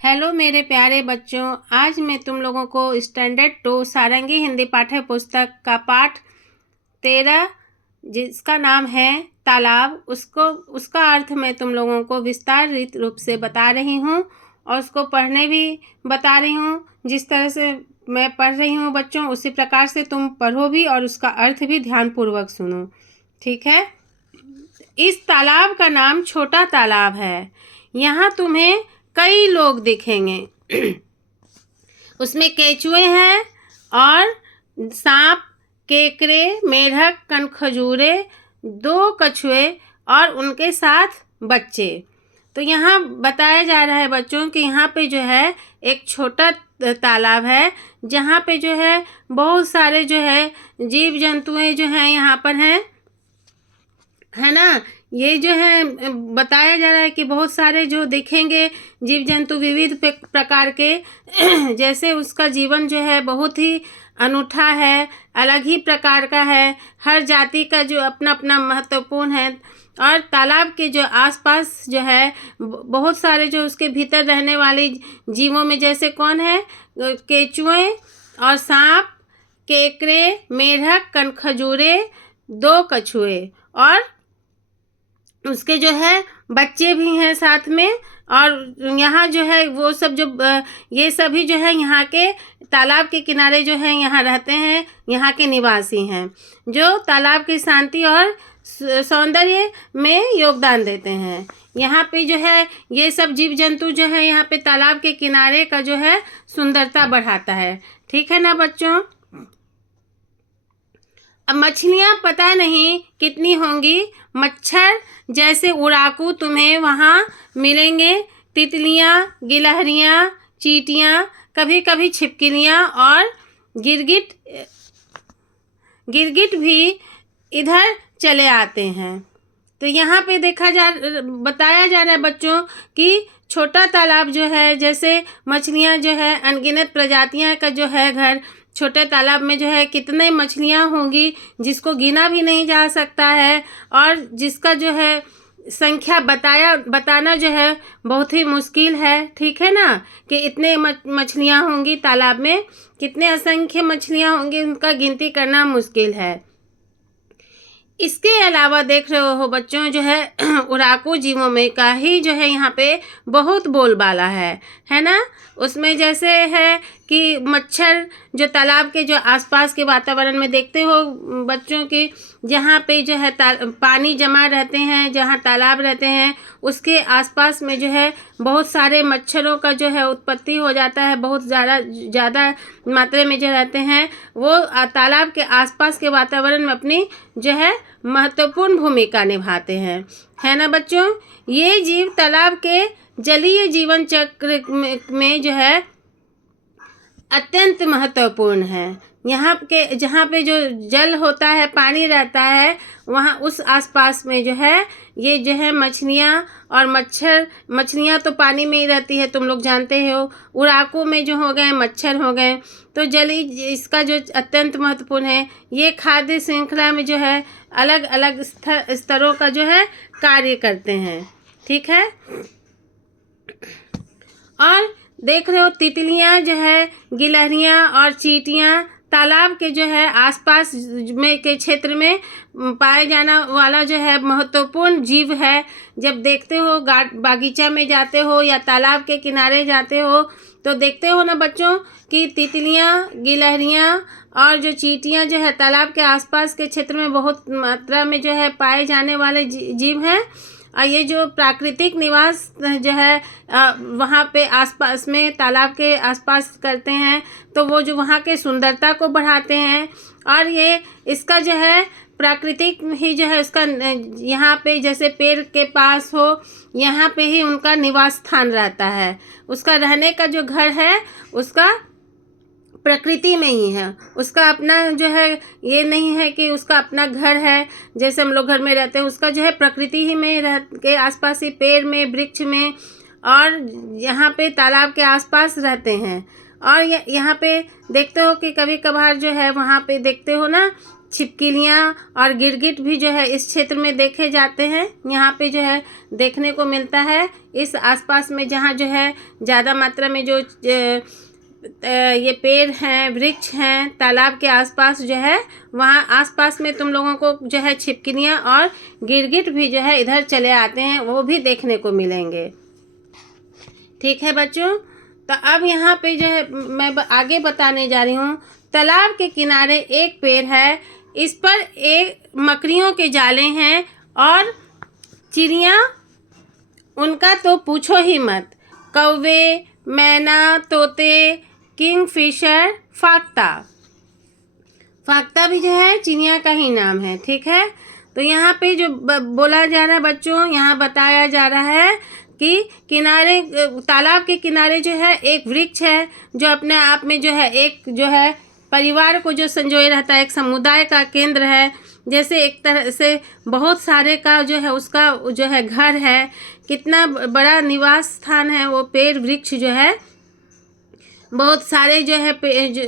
Hello मेरे प्यारे बच्चों, आज मैं तुम लोगों को स्टैंडर्ड 2 सारंगी हिंदी पाठ्य पुस्तक का पाठ 13 जिसका नाम है तालाब उसका अर्थ मैं तुम लोगों को विस्तारित रूप से बता रही हूँ और उसको पढ़ने भी बता रही हूँ। जिस तरह से मैं पढ़ रही हूँ बच्चों, उसी प्रकार से तुम पढ़ो भी और उसका अर्थ भी ध्यानपूर्वक सुनो, ठीक है। इस तालाब का नाम छोटा तालाब है। यहाँ तुम्हें कई लोग दिखेंगे। उसमें केचुए हैं और सांप, केकड़े, मेढक, कनखजूरे, 2 कछुए और उनके साथ बच्चे। तो यहाँ बताया जा रहा है बच्चों कि यहाँ पे जो है एक छोटा तालाब है, जहाँ पे जो है बहुत सारे जो है जीव जंतुएं जो हैं यहाँ पर हैं, है ना। ये जो है बताया जा रहा है कि बहुत सारे जो दिखेंगे जीव जंतु विविध प्रकार के जैसे उसका जीवन जो है बहुत ही अनूठा है, अलग ही प्रकार का है। हर जाति का जो अपना अपना महत्वपूर्ण है। और तालाब के जो आसपास जो है बहुत सारे जो उसके भीतर रहने वाले जीवों में जैसे कौन है, केचुए और सांप, केकड़े, मेढक, कनखजूरे, 2 कछुए और उसके जो है बच्चे भी हैं साथ में। और यहाँ जो है वो सब जो ये सभी जो है यहाँ के तालाब के किनारे जो है यहाँ रहते हैं, यहाँ के निवासी हैं जो तालाब की शांति और सौंदर्य में योगदान देते हैं। यहाँ पे जो है ये सब जीव जंतु जो है यहाँ पे तालाब के किनारे का जो है सुंदरता बढ़ाता है, ठीक है ना बच्चों। अब मछलियाँ पता नहीं कितनी होंगी, मच्छर जैसे उड़ाकू तुम्हें वहाँ मिलेंगे, तितलियाँ, गिलहरियाँ, चींटियाँ, कभी कभी छिपकलियाँ और गिरगिट भी इधर चले आते हैं। तो यहाँ पे बताया जा रहा है बच्चों कि छोटा तालाब जो है जैसे मछलियाँ जो है अनगिनत प्रजातियाँ का जो है घर, छोटे तालाब में जो है कितने मछलियाँ होंगी जिसको गिना भी नहीं जा सकता है और जिसका जो है संख्या बताना जो है बहुत ही मुश्किल है, ठीक है ना। कि इतने मछलियाँ होंगी तालाब में, कितने असंख्य मछलियाँ होंगी उनका गिनती करना मुश्किल है। इसके अलावा देख रहे हो बच्चों जो है उड़ाकू जीवों में का ही जो है यहाँ पे बहुत बोलबाला है ना। उसमें जैसे है कि मच्छर जो तालाब के जो आसपास के वातावरण में देखते हो बच्चों की, जहाँ पे जो है पानी जमा रहते हैं, जहाँ तालाब रहते हैं उसके आसपास में जो है बहुत सारे मच्छरों का जो है उत्पत्ति हो जाता है। बहुत ज़्यादा मात्रा में जो रहते हैं वो तालाब के आसपास के वातावरण में अपनी जो है महत्वपूर्ण भूमिका निभाते हैं, है ना बच्चों। ये जीव तालाब के जलीय जीवन चक्र में जो है अत्यंत महत्वपूर्ण है। यहाँ के जहाँ पे जो जल होता है, पानी रहता है, वहाँ उस आसपास में जो है ये जो है मछलियाँ और मछलियाँ तो पानी में ही रहती है, तुम लोग जानते हो। उड़ाकू में जो हो गए मच्छर हो गए, तो जली इसका जो अत्यंत महत्वपूर्ण है। ये खाद्य श्रृंखला में जो है अलग अलग स्तरों का जो है कार्य करते हैं, ठीक है। और देख रहे हो तितलियाँ जो है, गिलहरियाँ और चींटियाँ तालाब के जो है आसपास में के क्षेत्र में पाए जाना वाला जो है महत्वपूर्ण जीव है। जब देखते हो बागीचा में जाते हो या तालाब के किनारे जाते हो तो देखते हो ना बच्चों कि तितलियाँ, गिलहरियाँ और जो चींटियाँ जो है तालाब के आसपास के क्षेत्र में बहुत मात्रा में जो है पाए जाने वाले जीव हैं। और ये जो प्राकृतिक निवास जो है वहाँ पे आसपास में तालाब के आसपास करते हैं, तो वो जो वहाँ के सुंदरता को बढ़ाते हैं। और ये इसका जो है प्राकृतिक ही जो है उसका यहाँ पे जैसे पेड़ के पास हो, यहाँ पे ही उनका निवास स्थान रहता है। उसका रहने का जो घर है उसका प्रकृति में ही है, उसका अपना जो है ये नहीं है कि उसका अपना घर है जैसे हम लोग घर में रहते हैं। उसका जो है प्रकृति ही में रह के आसपास ही पेड़ में, वृक्ष में और यहाँ पे तालाब के आसपास रहते हैं। और यहाँ पे देखते हो कि कभी कभार जो है वहाँ पे देखते हो ना छिपकलियाँ और गिरगिट भी जो है इस क्षेत्र में देखे जाते हैं। यहाँ पे जो है देखने को मिलता है। इस आसपास में जहाँ जो है ज़्यादा मात्रा में जो ये पेड़ हैं, वृक्ष हैं, तालाब के आसपास जो है, वहाँ आसपास में तुम लोगों को जो है छिपकलियाँ और गिरगिट भी जो है इधर चले आते हैं, वो भी देखने को मिलेंगे। ठीक है बच्चों, तो अब यहाँ पे जो है मैं आगे बताने जा रही हूँ। तालाब के किनारे एक पेड़ है, इस पर एक मकड़ियों के जाले हैं और चिड़िया उनका तो पूछो ही मत। कौवे, मैना, तोते, किंगफिशर, फाख्ता भी जो है चिड़िया का ही नाम है। ठीक है, तो यहाँ पे जो बोला जा रहा है बच्चों, यहाँ बताया जा रहा है कि किनारे तालाब के किनारे जो है एक वृक्ष है जो अपने आप में जो है एक जो है परिवार को जो संजोए रहता है, एक समुदाय का केंद्र है। जैसे एक तरह से बहुत सारे का जो है उसका जो है घर है, कितना बड़ा निवास स्थान है वो पेड़ वृक्ष जो है। बहुत सारे जो है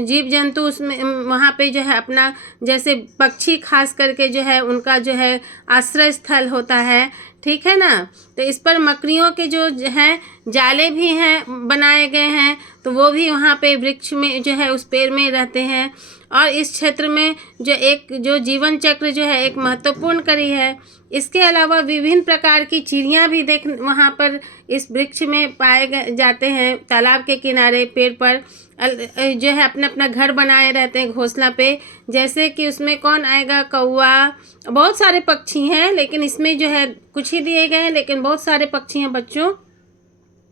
जीव जंतु उसमें वहाँ पे जो है अपना, जैसे पक्षी खास करके जो है उनका जो है आश्रय स्थल होता है। ठीक है ना, तो इस पर मकड़ियों के जो हैं जाले भी हैं बनाए गए हैं, तो वो भी वहाँ पे वृक्ष में जो है उस पेड़ में रहते हैं। और इस क्षेत्र में जो जीवन चक्र जो है एक महत्वपूर्ण कड़ी है। इसके अलावा विभिन्न प्रकार की चिड़ियाँ भी वहाँ पर इस वृक्ष में पाए जाते हैं। तालाब के किनारे पेड़ पर जो है अपना अपना घर बनाए रहते हैं घोंसला पे। जैसे कि उसमें कौन आएगा, कौवा, बहुत सारे पक्षी हैं, लेकिन इसमें जो है कुछ ही दिए गए हैं, लेकिन बहुत सारे पक्षी हैं बच्चों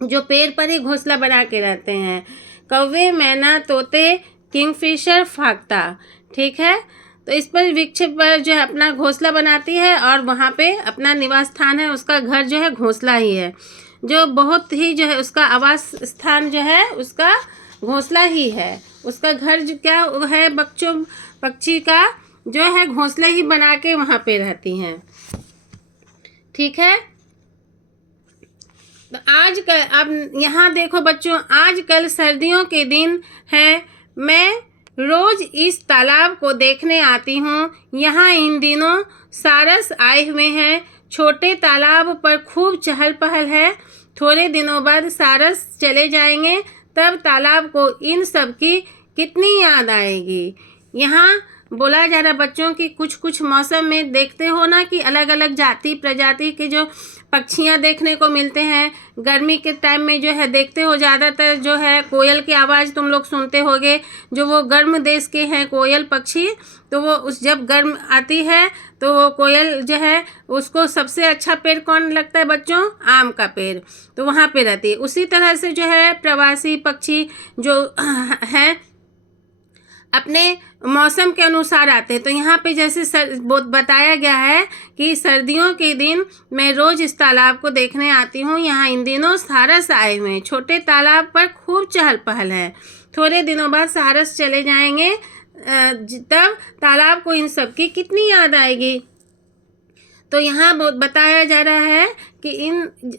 जो पेड़ पर ही घोंसला बना के रहते हैं। कौवे, मैना, तोते, किंगफिशर, फाख्ता। ठीक है, तो इस पर वृक्ष पर जो है अपना घोंसला बनाती है और वहाँ पे अपना निवास स्थान है, उसका घर जो है घोंसला ही है, जो बहुत ही जो है उसका आवास स्थान जो है उसका घोंसला ही है। उसका घर जो क्या है बच्चों, पक्षी का जो है घोंसले ही बना के वहाँ पे रहती हैं। ठीक है, तो आजकल अब यहाँ देखो बच्चों, आजकल सर्दियों के दिन है, मैं रोज इस तालाब को देखने आती हूँ। यहाँ इन दिनों सारस आए हुए हैं। छोटे तालाब पर खूब चहल पहल है। थोड़े दिनों बाद सारस चले जाएंगे, तब तालाब को इन सब की कितनी याद आएगी। यहाँ बोला जा रहा बच्चों कि कुछ कुछ मौसम में देखते हो ना कि अलग अलग जाति प्रजाति के जो पक्षियाँ देखने को मिलते हैं। गर्मी के टाइम में जो है देखते हो ज़्यादातर जो है कोयल की आवाज़ तुम लोग सुनते होगे, जो वो गर्म देश के हैं कोयल पक्षी, तो वो उस जब गर्म आती है तो वो कोयल जो है उसको सबसे अच्छा पेड़ कौन लगता है बच्चों, आम का पेड़, तो वहाँ पे रहती है। उसी तरह से जो है प्रवासी पक्षी जो हैं अपने मौसम के अनुसार आते हैं। तो यहाँ पे जैसे बताया गया है कि सर्दियों के दिन मैं रोज़ इस तालाब को देखने आती हूँ। यहाँ इन दिनों सारस आए हुए हैं। छोटे तालाब पर खूब चहल पहल है। थोड़े दिनों बाद सारस चले जाएंगे, तब तालाब को इन सब की कितनी याद आएगी। तो यहाँ बताया जा रहा है कि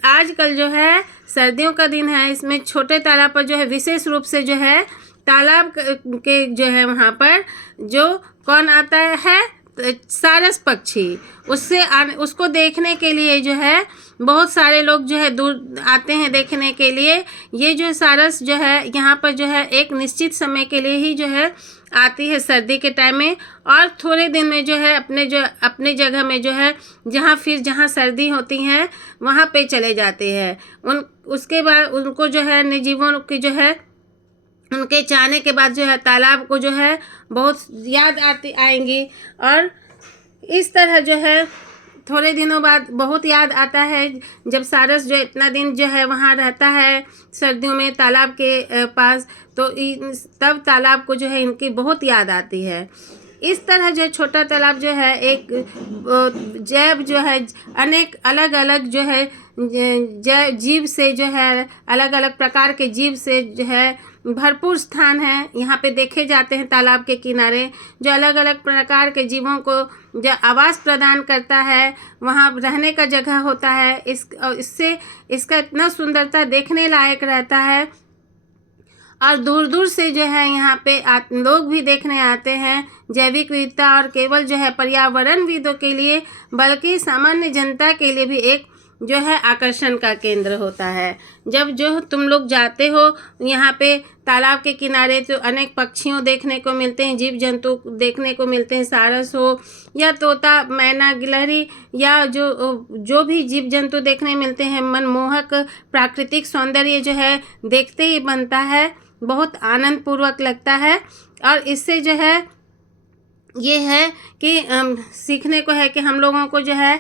आजकल जो है सर्दियों का दिन है, इसमें छोटे तालाब पर जो है विशेष रूप से जो है तालाब के जो है वहाँ पर जो कौन आता है, सारस पक्षी, उसको देखने के लिए जो है बहुत सारे लोग जो है दूर आते हैं देखने के लिए। ये जो सारस जो है यहाँ पर जो है एक निश्चित समय के लिए ही जो है आती है सर्दी के टाइम में, और थोड़े दिन में जो है अपने जगह में जो है जहाँ सर्दी होती है वहाँ पे चले जाते हैं। उसके बाद उनको जो है निर्जीवों की जो है उनके जाने के बाद जो है तालाब को जो है बहुत याद आएंगी। और इस तरह जो है थोड़े दिनों बाद बहुत याद आता है जब सारस जो इतना दिन जो है वहाँ रहता है सर्दियों में तालाब के पास, तो तब तालाब को जो है इनकी बहुत याद आती है। इस तरह जो छोटा तालाब जो है एक जैव जो है अनेक अलग अलग जो है जीव से जो है अलग अलग प्रकार के जीव से जो है भरपूर स्थान है। यहाँ पे देखे जाते हैं तालाब के किनारे, जो अलग अलग प्रकार के जीवों को जो आवास प्रदान करता है, वहाँ रहने का जगह होता है। इससे इसका इतना सुंदरता देखने लायक रहता है। और दूर दूर से जो है यहाँ पे लोग भी देखने आते हैं। जैविक विविधता और केवल जो है पर्यावरणविदों के लिए बल्कि सामान्य जनता के लिए भी एक जो है आकर्षण का केंद्र होता है। जब जो तुम लोग जाते हो यहाँ पे तालाब के किनारे तो अनेक पक्षियों देखने को मिलते हैं, जीव जंतु देखने को मिलते हैं, सारस हो या तोता, मैना, गिलहरी या जो भी जीव जंतु देखने मिलते हैं। मनमोहक प्राकृतिक सौंदर्य जो है देखते ही बनता है, बहुत आनंद पूर्वक लगता है। और इससे जो है ये है कि सीखने को है कि हम लोगों को जो है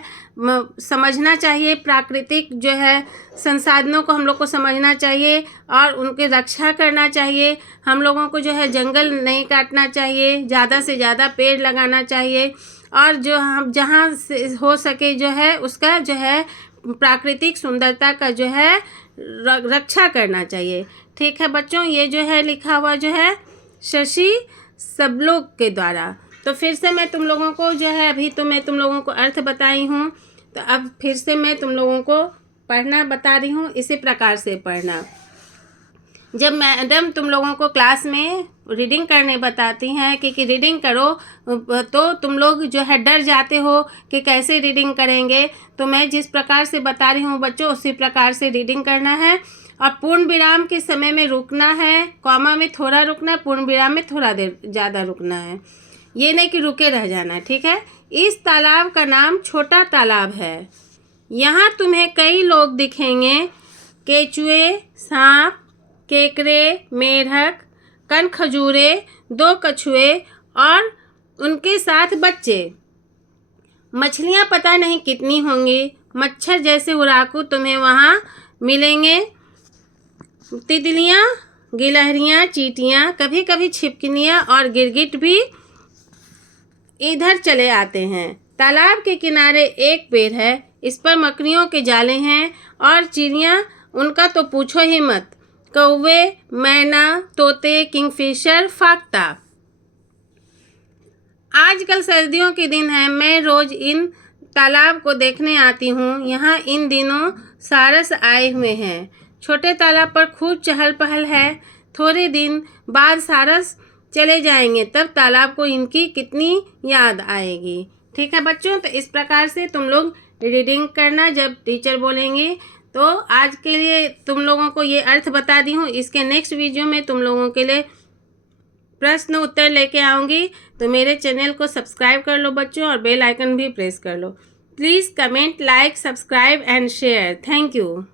समझना चाहिए, प्राकृतिक जो है संसाधनों को हम लोग को समझना चाहिए और उनकी रक्षा करना चाहिए। हम लोगों को जो है जंगल नहीं काटना चाहिए, ज़्यादा से ज़्यादा पेड़ लगाना चाहिए और जो हम जहाँ से हो सके जो है उसका जो है प्राकृतिक सुंदरता का जो है रक्षा करना चाहिए। ठीक है बच्चों, ये जो है लिखा हुआ जो है शशि सबलोक के द्वारा। तो फिर से मैं तुम लोगों को जो है अभी तो मैं तुम लोगों को अर्थ बताई हूँ, तो अब फिर से मैं तुम लोगों को पढ़ना बता रही हूँ। इसी प्रकार से पढ़ना। जब मैडम तुम लोगों को क्लास में रीडिंग करने बताती हैं कि रीडिंग करो तो तुम लोग जो है डर जाते हो कि कैसे रीडिंग करेंगे। तो मैं जिस प्रकार से बता रही हूँ बच्चों उसी प्रकार से रीडिंग करना है और पूर्ण विराम के समय में रुकना है, कॉमा में थोड़ा रुकना है, पूर्ण विराम में थोड़ा देर ज़्यादा रुकना है, ये नहीं कि रुके रह जाना है। ठीक है। इस तालाब का नाम छोटा तालाब है। यहाँ तुम्हें कई लोग दिखेंगे, केचुए, सांप, केकरे, मेढक, कनखजूरे, 2 कछुए और उनके साथ बच्चे। मछलियाँ पता नहीं कितनी होंगी, मच्छर जैसे उड़ाकू तुम्हें वहाँ मिलेंगे, तितलियाँ, गिलहरियाँ, चींटियाँ, कभी कभी छिपकलियाँ और गिरगिट भी इधर चले आते हैं। तालाब के किनारे एक पेड़ है, इस पर मकड़ियों के जाले हैं और चिड़ियाँ उनका तो पूछो ही मत, कौवे, मैना, तोते, किंगफिशर, फाख्ता। आजकल सर्दियों के दिन है, मैं रोज इन तालाब को देखने आती हूँ। यहाँ इन दिनों सारस आए हुए हैं। छोटे तालाब पर खूब चहल पहल है। थोड़े दिन बाद सारस चले जाएंगे, तब तालाब को इनकी कितनी याद आएगी। ठीक है बच्चों, तो इस प्रकार से तुम लोग रीडिंग करना जब टीचर बोलेंगे। तो आज के लिए तुम लोगों को ये अर्थ बता दी हूँ। इसके नेक्स्ट वीडियो में तुम लोगों के लिए प्रश्न उत्तर लेके आऊँगी। तो मेरे चैनल को सब्सक्राइब कर लो बच्चों और बेल आइकन भी प्रेस कर लो। Please comment, like, subscribe and share. Thank you.